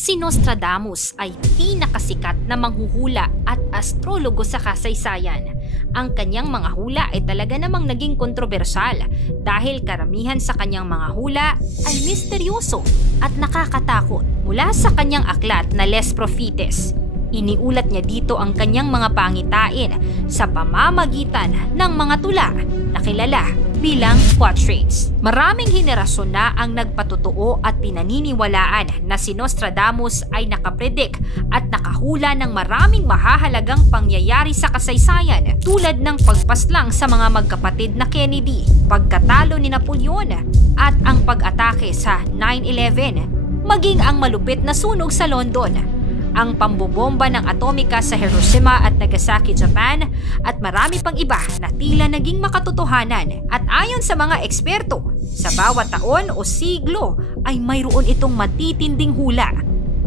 Si Nostradamus ay pinakasikat na manghuhula at astrologo sa kasaysayan. Ang kanyang mga hula ay talaga namang naging kontrobersyal dahil karamihan sa kanyang mga hula ay misteryoso at nakakatakot. Mula sa kanyang aklat na Les Prophetes, iniulat niya dito ang kanyang mga pangitain sa pamamagitan ng mga tula na kilala bilang quatrains. Maraming henerasyon na ang nagpatotoo at pinaniniwalaan na si Nostradamus ay nakapredict at nakahula ng maraming mahahalagang pangyayari sa kasaysayan tulad ng pagpaslang sa mga magkapatid na Kennedy, pagkatalo ni Napoleon at ang pag-atake sa 9/11, maging ang malupit na sunog sa London, ang pambobomba ng atomika sa Hiroshima at Nagasaki, Japan, at marami pang iba na tila naging makatotohanan. At ayon sa mga eksperto, sa bawat taon o siglo ay mayroon itong matitinding hula.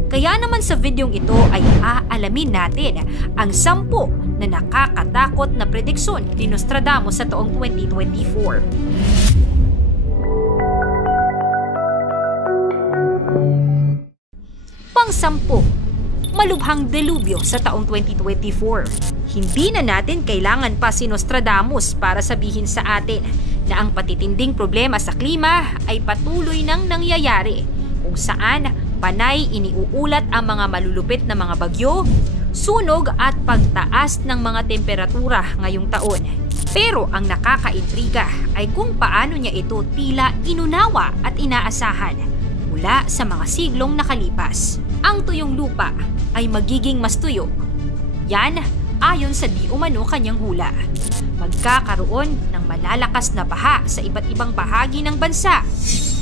Kaya naman sa videong ito ay aalamin natin ang 10 na nakakatakot na prediksyon ni Nostradamus sa taong 2024. Pang-10, malubhang delubyo sa taong 2024. Hindi na natin kailangan pa si Nostradamus para sabihin sa atin na ang patitinding problema sa klima ay patuloy nang nangyayari, kung saan panay iniuulat ang mga malulupit na mga bagyo, sunog at pagtaas ng mga temperatura ngayong taon. Pero ang nakakaintriga ay kung paano niya ito tila inunawa at inaasahan mula sa mga siglong nakalipas. Ang tuyong lupa ay magiging mas tuyo. Yan ayon sa di umano kanyang hula. Magkakaroon ng malalakas na baha sa iba't ibang bahagi ng bansa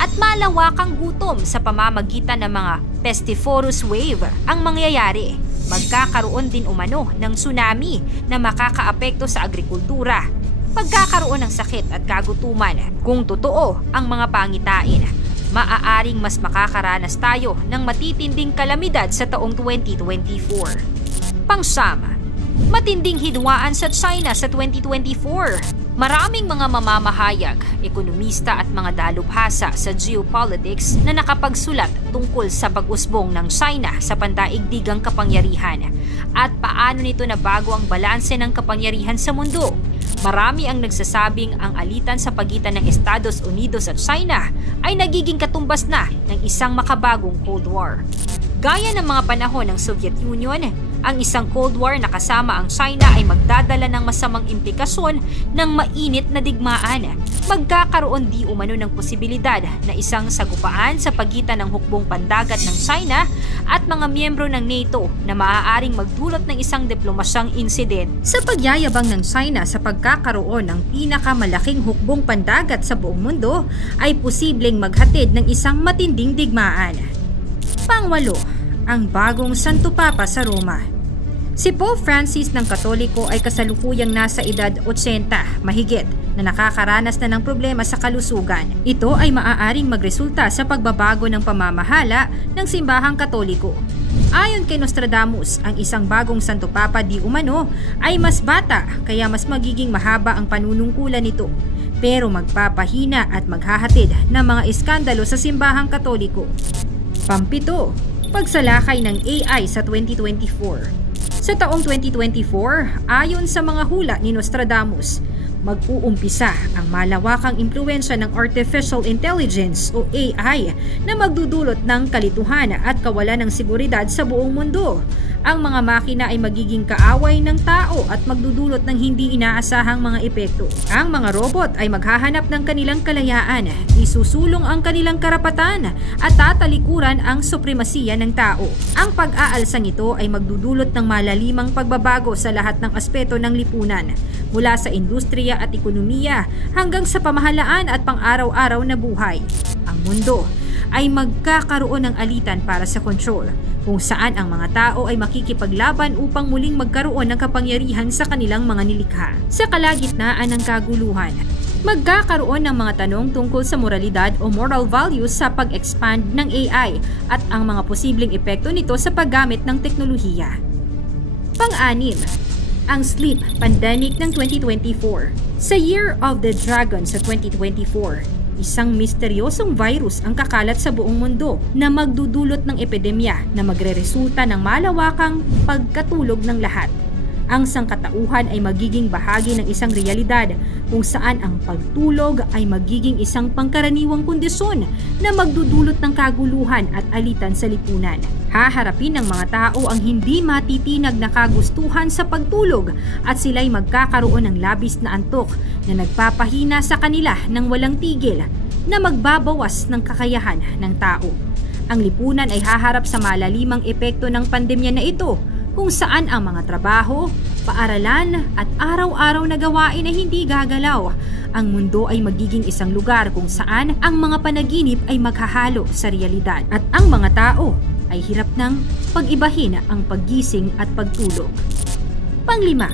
at malawakang gutom sa pamamagitan ng mga pestiferous wave ang mangyayari. Magkakaroon din umano ng tsunami na makakaapekto sa agrikultura. Pagkakaroon ng sakit at kagutuman. Kung totoo ang mga pangitain, maaaring mas makakaranas tayo ng matitinding kalamidad sa taong 2024. Pang-9, matinding hidwaan sa China sa 2024. Maraming mga mamamahayag, ekonomista at mga dalubhasa sa geopolitics na nakapagsulat tungkol sa pag-usbong ng China sa pandaigdigang kapangyarihan at paano nito nabago ang balanse ng kapangyarihan sa mundo. Marami ang nagsasabing ang alitan sa pagitan ng Estados Unidos at China ay nagiging katumbas na ng isang makabagong Cold War. Gaya ng mga panahon ng Soviet Union, ang isang Cold War na kasama ang China ay magdadala ng masamang implikasyon ng mainit na digmaan. Magkakaroon di umano ng posibilidad na isang sagupaan sa pagitan ng hukbong pandagat ng China at mga miyembro ng NATO na maaaring magdulot ng isang diplomasyang insident. Sa pagyayabang ng China sa pagkakaroon ng pinakamalaking hukbong pandagat sa buong mundo, ay posibleng maghatid ng isang matinding digmaan. Pang-8, ang bagong Santo Papa sa Roma. Si Pope Francis ng Katoliko ay kasalukuyang nasa edad 80 mahigit na nakakaranas na ng problema sa kalusugan. Ito ay maaaring magresulta sa pagbabago ng pamamahala ng simbahang Katoliko. Ayon kay Nostradamus, ang isang bagong Santo Papa di umano ay mas bata kaya mas magiging mahaba ang panunungkulan nito, pero magpapahina at maghahatid ng mga iskandalo sa simbahang Katoliko. Pang-7, pagsalakay ng AI sa 2024. Sa taong 2024, ayon sa mga hula ni Nostradamus, mag-uumpisa ang malawakang impluwensya ng Artificial Intelligence o AI na magdudulot ng kalituhan at kawalan ng seguridad sa buong mundo. Ang mga makina ay magiging kaaway ng tao at magdudulot ng hindi inaasahang mga epekto. Ang mga robot ay maghahanap ng kanilang kalayaan, isusulong ang kanilang karapatan at tatalikuran ang supremasiya ng tao. Ang pag-aalsang ito ay magdudulot ng malalimang pagbabago sa lahat ng aspeto ng lipunan, mula sa industriya at ekonomiya hanggang sa pamahalaan at pang-araw-araw na buhay. Ang mundo ay magkakaroon ng alitan para sa kontrol, kung saan ang mga tao ay makikipaglaban upang muling magkaroon ng kapangyarihan sa kanilang mga nilikha. Sa kalagitnaan ng kaguluhan, magkakaroon ng mga tanong tungkol sa moralidad o moral values sa pag-expand ng AI at ang mga posibleng epekto nito sa paggamit ng teknolohiya. Pang-6, ang sleep pandemic ng 2024. Sa Year of the Dragon sa 2024, Isang misteryosong virus ang kakalat sa buong mundo na magdudulot ng epidemya na magreresulta ng malawakang pagkatulog ng lahat. Ang sangkatauhan ay magiging bahagi ng isang realidad kung saan ang pagtulog ay magiging isang pangkaraniwang kondisyon na magdudulot ng kaguluhan at alitan sa lipunan. Haharapin ng mga tao ang hindi matitinag na kagustuhan sa pagtulog at sila'y magkakaroon ng labis na antok na nagpapahina sa kanila ng walang tigil na magbabawas ng kakayahan ng tao. Ang lipunan ay haharap sa malalimang epekto ng pandemya na ito kung saan ang mga trabaho, paaralan at araw-araw na gawain ay hindi gagalaw. Ang mundo ay magiging isang lugar kung saan ang mga panaginip ay maghahalo sa realidad at ang mga tao ay hirap ng pag-ibahin ang paggising at pagtulog. Panglima,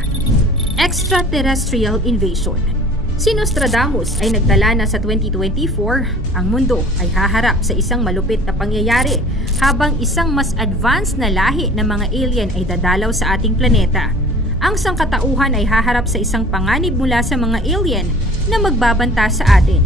extraterrestrial invasion. Si Nostradamus ay nagtala na sa 2024, ang mundo ay haharap sa isang malupit na pangyayari habang isang mas advanced na lahi ng mga alien ay dadalaw sa ating planeta. Ang sangkatauhan ay haharap sa isang panganib mula sa mga alien na magbabanta sa atin.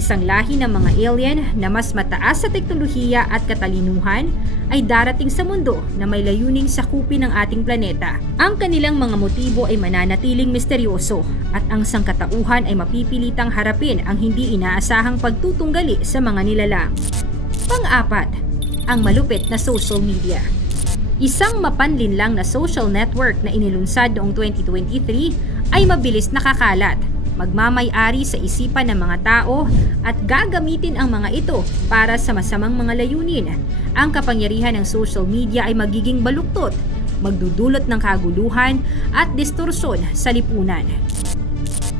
Isang lahi ng mga alien na mas mataas sa teknolohiya at katalinuhan ay darating sa mundo na may layuning sakupin ang ating planeta. Ang kanilang mga motibo ay mananatiling misteryoso at ang sangkatauhan ay mapipilitang harapin ang hindi inaasahang pagtutunggali sa mga nilalang. Pang-apat, ang malupit na social media. Isang mapanlinlang na social network na inilunsad noong 2023 ay mabilis nakakalat, magmamay-ari sa isipan ng mga tao at gagamitin ang mga ito para sa masamang mga layunin. Ang kapangyarihan ng social media ay magiging baluktot, magdudulot ng kaguluhan at distorsyon sa lipunan.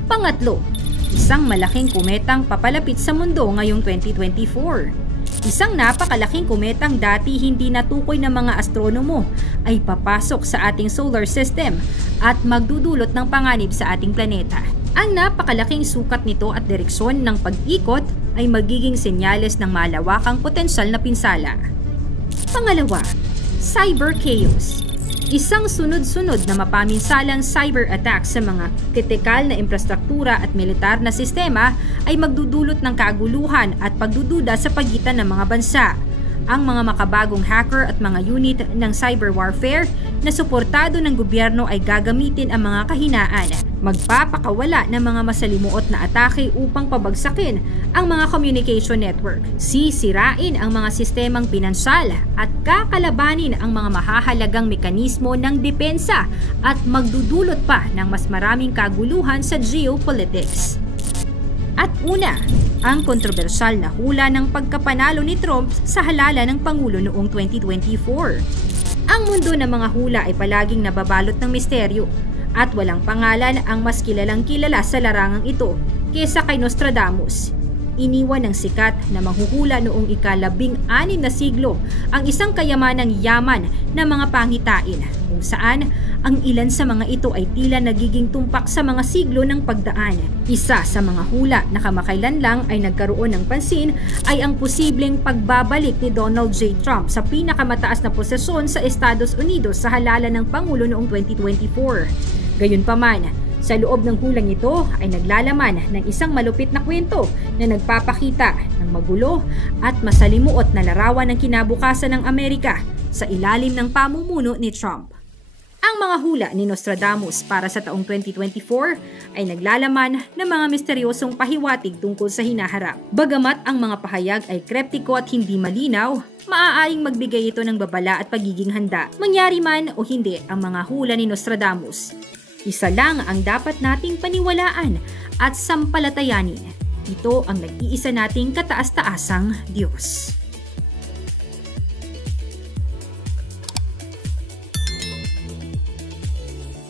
Pangatlo, isang malaking kometang papalapit sa mundo ngayong 2024. Isang napakalaking kometang dati hindi natukoy ng mga astronomo ay papasok sa ating solar system at magdudulot ng panganib sa ating planeta. Ang napakalaking sukat nito at direksyon ng pag-ikot ay magiging senyales ng malawakang potensyal na pinsala. Pangalawa, cyber chaos. Isang sunod-sunod na mapaminsalang cyber attack sa mga kritikal na infrastruktura at militar na sistema ay magdudulot ng kaguluhan at pagdududa sa pagitan ng mga bansa. Ang mga makabagong hacker at mga unit ng cyber warfare na suportado ng gobyerno ay gagamitin ang mga kahinaan, magpapakawala ng mga masalimuot na atake upang pabagsakin ang mga communication network, sisirain ang mga sistemang pinansal at kakalabanin ang mga mahahalagang mekanismo ng depensa at magdudulot pa ng mas maraming kaguluhan sa geopolitics. At una, ang kontrobersyal na hula ng pagkapanalo ni Trump sa halalan ng Pangulo noong 2024. Ang mundo ng mga hula ay palaging nababalot ng misteryo at walang pangalan ang mas kilalang kilala sa larangang ito kesa kay Nostradamus. Iniwan ng sikat na manghuhula noong ika-16 na siglo ang isang kayamanang yaman ng mga pangitain kung saan ang ilan sa mga ito ay tila nagiging tumpak sa mga siglo ng pagdaan. Isa sa mga hula na kamakailan lang ay nagkaroon ng pansin ay ang posibleng pagbabalik ni Donald J. Trump sa pinakamataas na posisyon sa Estados Unidos sa halalan ng Pangulo noong 2024. Gayunpaman, sa loob ng hulang ito ay naglalaman ng isang malupit na kwento na nagpapakita ng magulo at masalimuot na larawan ng kinabukasan ng Amerika sa ilalim ng pamumuno ni Trump. Ang mga hula ni Nostradamus para sa taong 2024 ay naglalaman ng mga misteryosong pahiwatig tungkol sa hinaharap. Bagamat ang mga pahayag ay kreptiko at hindi malinaw, maaaring magbigay ito ng babala at pagiging handa. Mangyari man o hindi ang mga hula ni Nostradamus, isa lang ang dapat nating paniwalaan at sampalatayanin. Ito ang nag-iisa nating kataas-taasang Diyos.